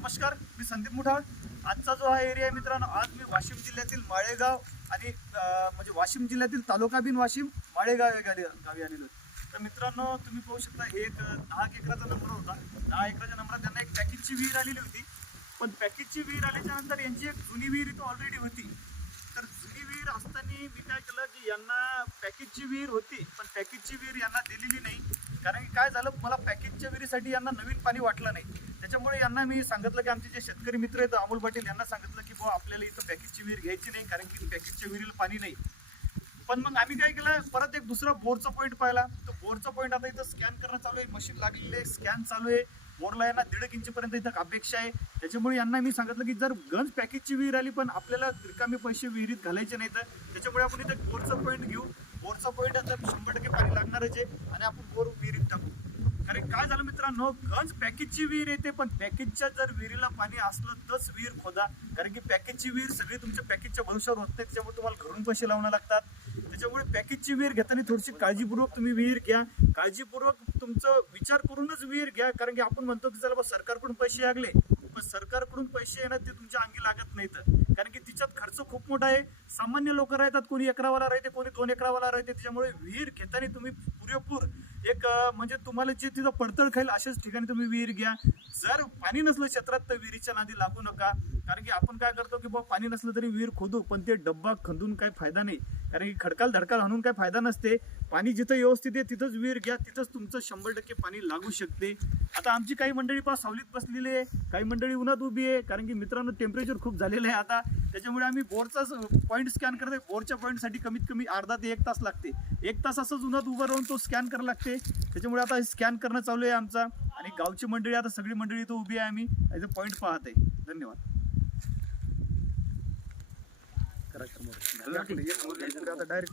नमस्कार, मी संदीप मुठाळ. आजचा जो हा एरिया आहे मित्रांनो, आज मी वाशिम जिल्ह्यातील माळेगाव आणि म्हणजे वाशिम जिल्ह्यातील तालुका बिन वाशिम माळेगाव या गावी आलेलो. तर मित्रांनो, तुम्ही पाहू शकता एक 10 एकराचा नंबर होता. 10 एकराच्या नंबरात त्यांना एक पॅकेजची विहीर आलेली होती. पण पॅकेजची विहीर आल्याच्या नंतर यांची एक जुनी विहीर इथं ऑलरेडी होती. तर जुनी विहीर असताना मी काय केलं की यांना पॅकेजची विहीर होती, पण पॅकेजची विहीर यांना दिलेली नाही. कारण की काय झालं, मला पॅकेजच्या विहिरीसाठी यांना नवीन पाणी वाटलं नाही. त्याच्यामुळे यांना मी सांगितलं की आमचे जे शेतकरी मित्र आहेत अमोल पाटील यांना सांगितलं की बुवा आपल्याला इथं पॅकेजची विहीर घ्यायची नाही, कारण की पॅकेजच्या विहिरीला पाणी नाही. पण मग आम्ही काय केलं, परत एक दुसरा बोरचा पॉईंट पाहिला. तो बोरचा पॉईंट आता इथं स्कॅन करणं चालू आहे, मशीन लागलेली आहे, स्कॅन चालू आहे. बोरला यांना 1.5 इंचपर्यंत इथं अपेक्षा आहे. त्याच्यामुळे यांना मी सांगितलं की जर गंज पॅकेजची विहीर आली पण आपल्याला रिकामे पैसे विहिरीत घालायचे नाही, तर त्याच्यामुळे आपण इथं बोरचा पॉईंट घेऊ. बोरचा पॉईंट आता 100% पाणी लागणारच आहे आणि आपण बोर विहिरीत टाकू. कारण काय झालं मित्रांनो, गंज पॅकेजची विहीर येते, पण पॅकेजच्या जर विहिरीला पाणी असलं तरच विहीर खोदा. कारण की पॅकेजची विहीर सगळी तुमच्या पॅकेजच्या भविष्यावर होत नाही, त्याच्यामुळे तुम्हाला घरून पैसे लावणं लागतात. त्याच्यामुळे पॅकेजची विहीर घेताना थोडीशी काळजीपूर्वक तुम्ही विहीर घ्या. काळजीपूर्वक तुमचं विचार करूनच विहीर घ्या. कारण की आपण म्हणतो की चला बा सरकारकडून पैसे लागले, पण सरकारकडून पैसे येणं ते तुमच्या अंगी लागत नाहीत. कारण की तिच्यात खर्च खूप मोठा आहे. सामान्य लोक राहतात, कोणी एकरावाला राहते, कोणी 2 एकरावाला राहते. त्याच्यामुळे विहीर घेताना तुम्ही पुरेपूर एक म्हणजे तुम्हाला जे तिथं पडतळ खाईल अशाच ठिकाणी तुम्ही विहीर घ्या. जर पाणी नसलं क्षेत्रात तर विहिरीच्या नादी लागू नका. कारण की आपण काय करतो की बाबा पाणी नसलं तरी विहीर खोदू, पण ते डब्बा खंदून काही फायदा नाही. कारण की खडकाल धडकाल हाणून काही फायदा नसते. पाणी जिथं व्यवस्थित आहे तिथंच विहीर घ्या, तिथंच तुमचं 100% पाणी लागू शकते. आता आमची काही मंडळी पास सावलीत बसलेली आहे, काही मंडळी उन्हात उभी आहे. कारण की मित्रांनो टेम्परेचर खूप झालेलं आहे आता. त्याच्यामुळे आम्ही बोरचा पॉईंट स्कॅन करतोय. बोरच्या पॉईंटसाठी कमीत कमी अर्धा ते 1 तास लागते. 1 तास असंच उन्हात उभं राहून तो स्कॅन करायला लागते. त्याच्यामुळे आता स्कॅन करणं चालू आहे आमचा. आणि गावची मंडळी आता सगळी मंडळी इथं उभी आहे, आम्ही याचं पॉईंट पाहत आहे. धन्यवाद. डायरेक्ट